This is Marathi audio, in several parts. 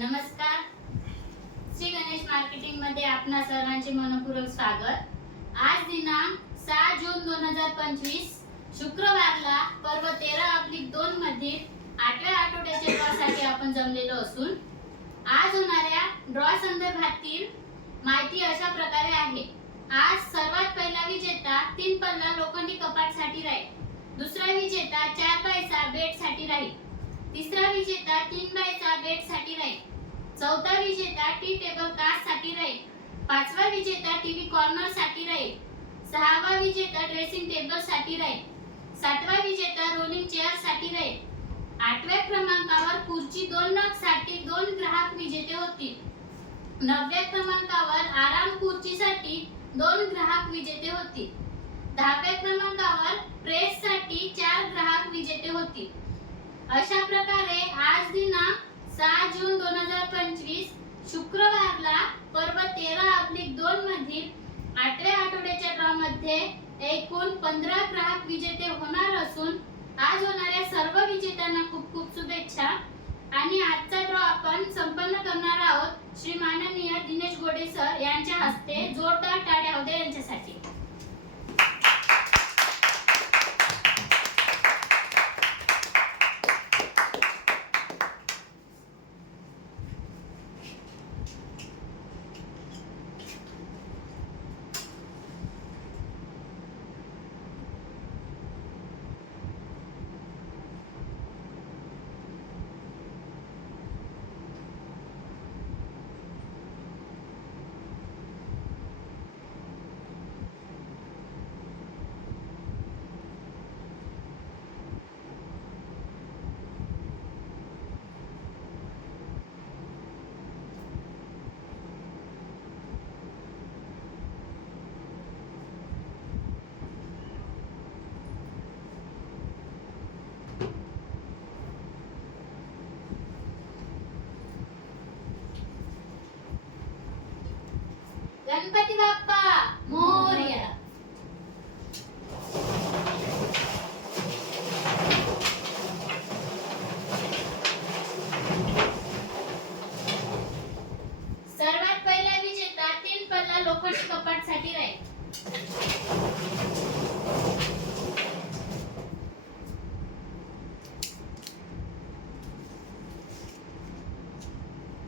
नमस्कार. श्री गणेश मार्केटिंगमध्ये आपणा सर्वांचे मनपूर्वक स्वागत. आज दिनांक सहा जून दोन हजार पंचवीस शुक्रवारला पर्व तेरा अब्लिक दोन मधील आठव्या आठवड्याच्या ड्रॉसाठी आपण जमलेलो असून आज होणाऱ्या ड्रॉ संदर्भातील माहिती अशा प्रकारे आहे. आज सर्वात पहिला विजेता तीन पल्ला लोखंडी कपाटसाठी राहील. दुसरा विजेता चार बायचा बेटसाठी राहील. तिसरा विजेता तीन बायचा बेटसाठी राहील. चौथा विजेता टी टेबल कास्टसाठी राहील. पाचवा विजेता टीव्ही कॉर्नरसाठी राहील. सहावा विजेता ड्रेसिंग टेबलसाठी राहील. सातवा विजेता रोलिंग चेअरसाठी राहील. आठव्या क्रमांकावर खुर्ची दोन नगसाठी दोन ग्राहक विजेते होतील. नवव्या क्रमांकावर आराम खुर्चीसाठी दोन ग्राहक विजेते होतील. दहाव्या क्रमांकावर प्रेस साठी चार ग्राहक विजेते होतील. अशा प्रकारे आज दिनांक सहा जून दोन हजार पंचवीस शुक्रवारला पर्व तेरा अब्लिक दोन मधील आठव्या आठवड्याच्या ड्रॉ मध्ये एकूण पंधरा ग्राहक विजेते होणार असून आज होणाऱ्या सर्व विजेत्यांना खूप खूप शुभेच्छा. आणि आजचा ड्रॉ आपण संपन्न करणार आहोत. श्री माननीय दिनेश गोडे सर यांच्या हस्ते जोरदार गणपती बाप्पा मोरया सर्वात पहिला विजेता तीन पल्ला लोखंडी कपाटसाठी राहील.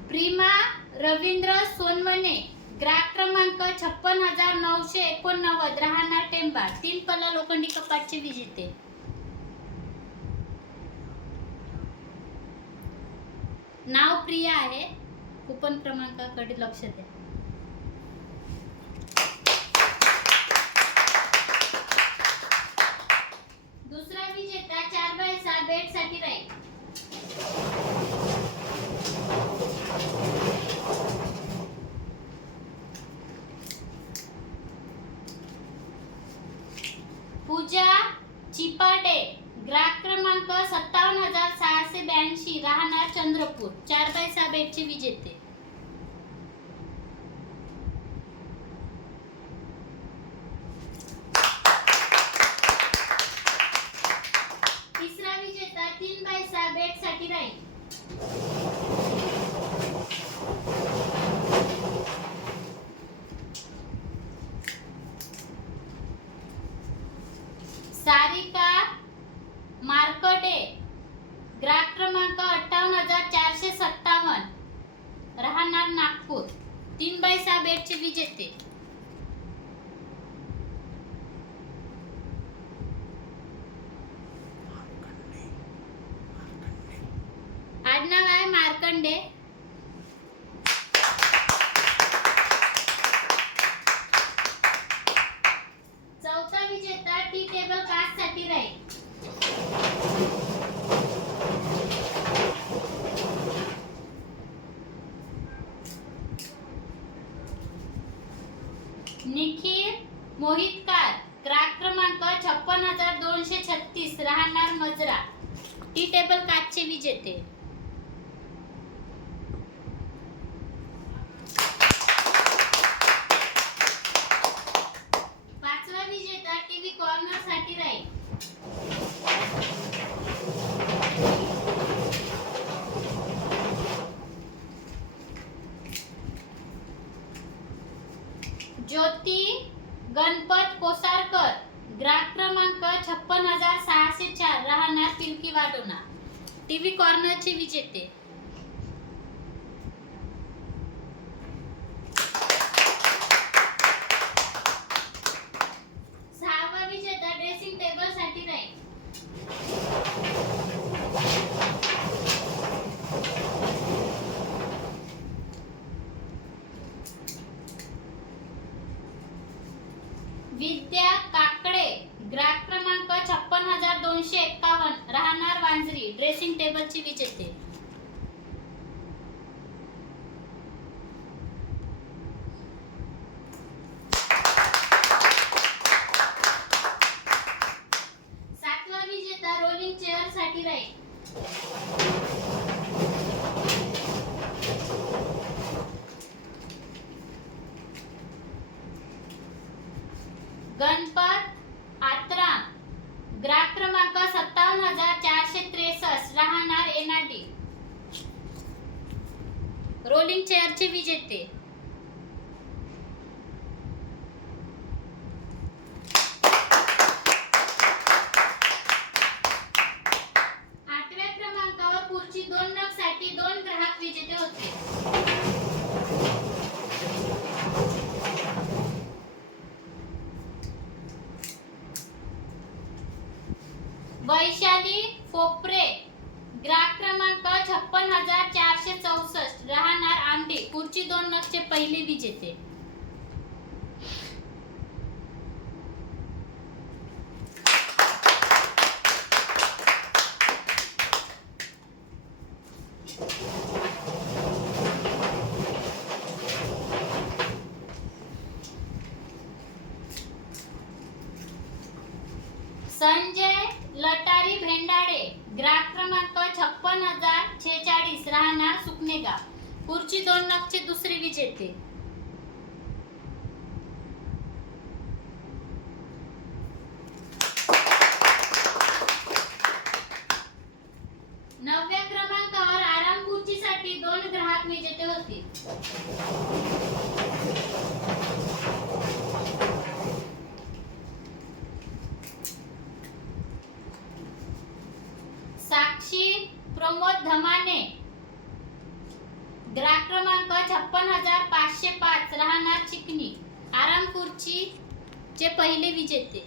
प्रीमा रवींद्र सोनवणे. ग्राहक क्रमांक छप्पन हजार नऊशे एकोणनव्वद. राहणार टेंबा तीन पल्ला लोखंडी कपाटचे विजेते. नाव प्रिया आहे. कुपन क्रमांकाकडे लक्ष द्या दुसरा विजेता चार बाय सहा बेटसाठी राहील पूजा चिपाडे ग्राहक क्रमांक सत्तावन्न हजार सहाशे ब्याऐंशी राहणार चंद्रपूर. चार बाय सहा बेटचे विजेते तिसरा विजेता तीन बाय सहा बेटसाठी राहील सारिका मार्कडे ग्राहक क्रमांक अठ्ठावन्न हजार चारशे सत्तावन्न राहणार नागपूर तीन बाय सहा बेडचे विजेते आडनाव आहे मार्कंडे चौथा विजेता टी टेबल कास्टसाठी राहील. निखिल मोहितकार ग्राहक क्रमांक छप्पन हजार दोनशे छत्तीस राहणार मजरा. टी टेबल काचचे विजेते पाचवा विजेता टीव्ही कॉर्नरसाठी राहील सहाशे चार राहणार पिलकी वाडोना टीव्ही कॉर्नरचे विजेते. सहावा विजेता ड्रेसिंग टेबलसाठी राहील विद्या काकडे ग्राहक क्रमांक छप्पन हजार दोनशे एक्कावन्न ड्रेसिंग टेबलची विजेते सातवा विजेता रोलिंग चेअरसाठी राहील गणपत आत्राम ग्राहक क्रमांक सत्तावन्न हजार चारशे त्रेसष्ट राहणार एनआरडी रोलिंग चेअरचे विजेते आठव्या क्रमांकावर खुर्ची दोन नगसाठी दोन ग्राहक विजेते होते. वैशाली फोपरे. ग्राहक क्रमांक छप्पन हजार चारशे चौसष्ट. राहणार आंबे. खुर्ची दोन नक्षे पहिले विजेते संजय लटारी भेंडाडे ग्राहक क्रमांक छप्पन हजार छेचाळीस राहणार सुकनेगाव खुर्ची दोन नगचे दुसरे येते. नवव्या क्रमांकावर आराम खुर्चीसाठी दोन ग्राहक विजेते होते. साक्षी प्रमोद धमाने. ग्राहक क्रमांक छप्पन हजार पाचशे पाच राहणार चिकनी आरामपूरची चे पहिले विजेते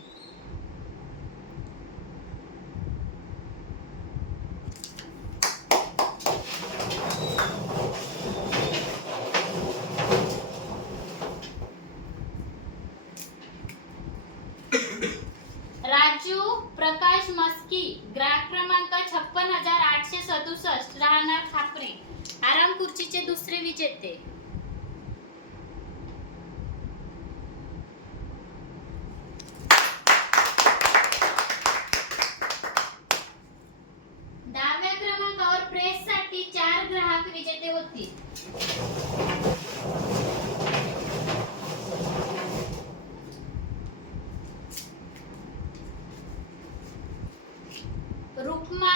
राजू प्रकाश मस्की ग्राहक क्रमांक छप्पन हजार आठशे सदुसष्ट राहणार खापरी आराम खुर्चीचे दुसरे विजेते दहाव्या क्रमांकावर प्रेस साठी चार ग्राहक विजेते होतील रुक्मा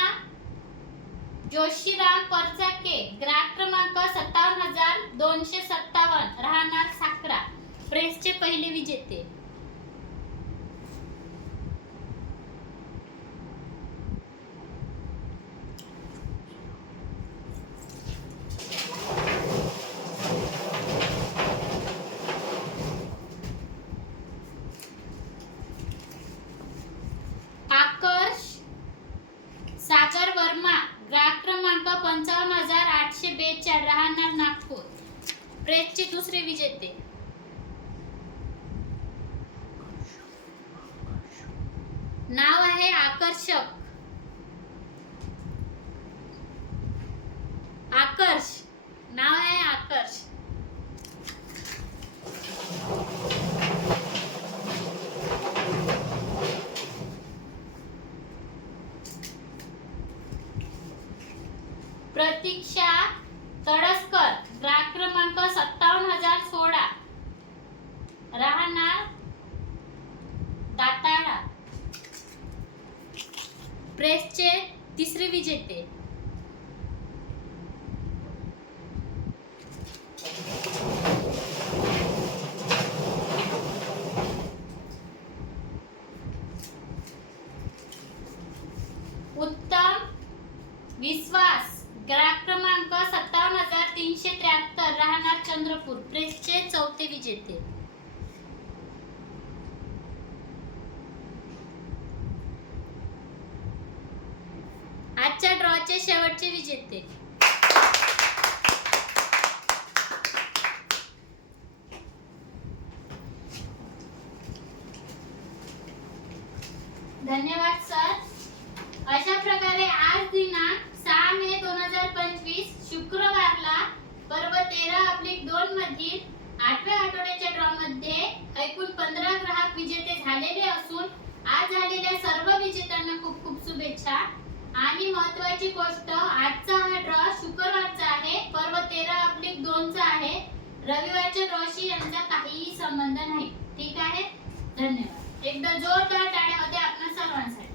जोशीराम परचाके ग्राहक क्रमांक सत्तावन्न हजार दोनशे सत्तावन्न राहणार साखरा प्रेसचे पहिले विजेते आकर्ष सागर वर्मा ग्राहक क्रमांक पंचावन्न हजार आठशे बेचाळ राहणार नागपूर प्रेसचे दुसरे विजेते नाव आहे आकर्षक आकर्ष नाव आहे आकर्ष प्रतीक्षा तडसकर ग्राहक क्रमांक सत्तावन्न हजार सोळा राहणार दाताळा प्रेसचे तिसरे विजेते उत्तम विश्वास. ग्राहक क्रमांक सत्तावन्न हजार तीनशे त्र्याहत्तर. राहणार चंद्रपूर. प्रेसचे चौथे विजेते. आजच्या ड्रॉचे शेवटचे विजेते. धन्यवाद लक्षात आणि महत्वाची गोष्ट आजचा हा ड्रॉ शुक्रवारचा आहे. पर्व तेरा अब्लिक दोनचा आहे. रविवारच्या ड्रॉशी यांचा काहीही संबंध नाही. ठीक आहे? धन्यवाद. एकदा जोरदार टाळ्यामध्ये आपण सर्वांसाठी.